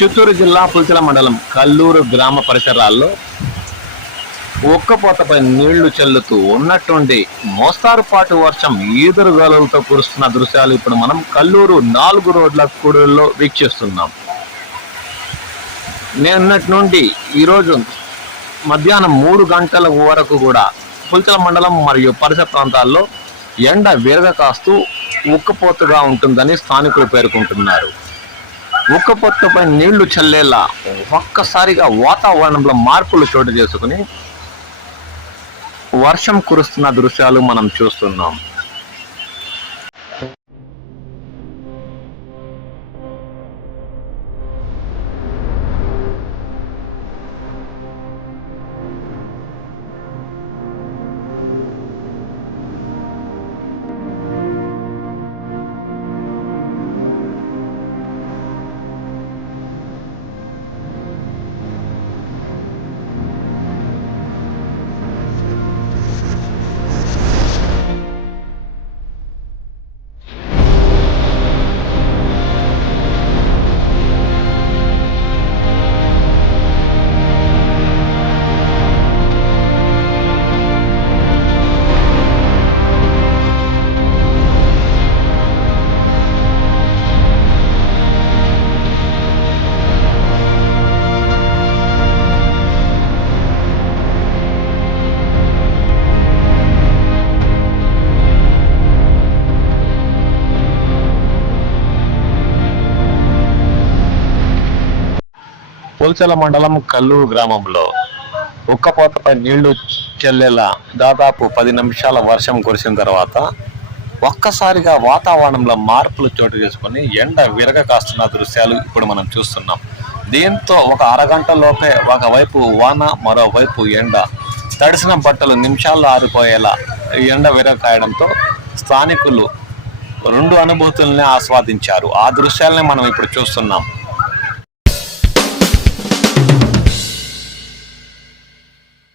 చిత్తూరు జిల్లా పుల్చల మండలం కల్లూరు గ్రామ పరిసరాల్లో ఉక్కపోతపై నీళ్లు చెల్లుతూ ఉన్నటువంటి మోస్తారుపాటు వర్షం ఈదురుగాలులతో కురుస్తున్న దృశ్యాలు ఇప్పుడు మనం కల్లూరు 4 రోడ్ల కూడలిలో వీక్షిస్తున్నాం. నిన్నటి నుండి ఈరోజు మధ్యాహ్నం 3 గంటల వరకు కూడా పుల్చల మండలం మరియు పరిసర ప్రాంతాల్లో ఎండ విరగ కాస్తూ ఉక్కపోతగా ఉంటుందని స్థానికులు పేర్కొంటున్నారు. ఉక్కపోతపై నీళ్లు చల్లేలా ఒక్కసారిగా వాతావరణంలో మార్పులు చోటు చేసుకుని వర్షం కురుస్తున్న దృశ్యాలు మనం చూస్తున్నాం. పుల్చల మండలం కల్లూరు గ్రామంలో ఉక్కపోతపై నీళ్లు చెల్లేలా దాదాపు 10 నిమిషాల వర్షం కురిసిన తర్వాత ఒక్కసారిగా వాతావరణంలో మార్పులు చోటు చేసుకుని ఎండ విరగ కాస్తున్న దృశ్యాలు ఇప్పుడు మనం చూస్తున్నాం. దీంతో ఒక అరగంట లోపే ఒకవైపు వాన, మరోవైపు ఎండ, తడిసిన బట్టలు నిమిషాల్లో ఆరిపోయేలా ఎండ విరగ కాయడంతో స్థానికులు 2 అనుభూతుల్ని ఆస్వాదించారు. ఆ దృశ్యాలని మనం ఇప్పుడు చూస్తున్నాం.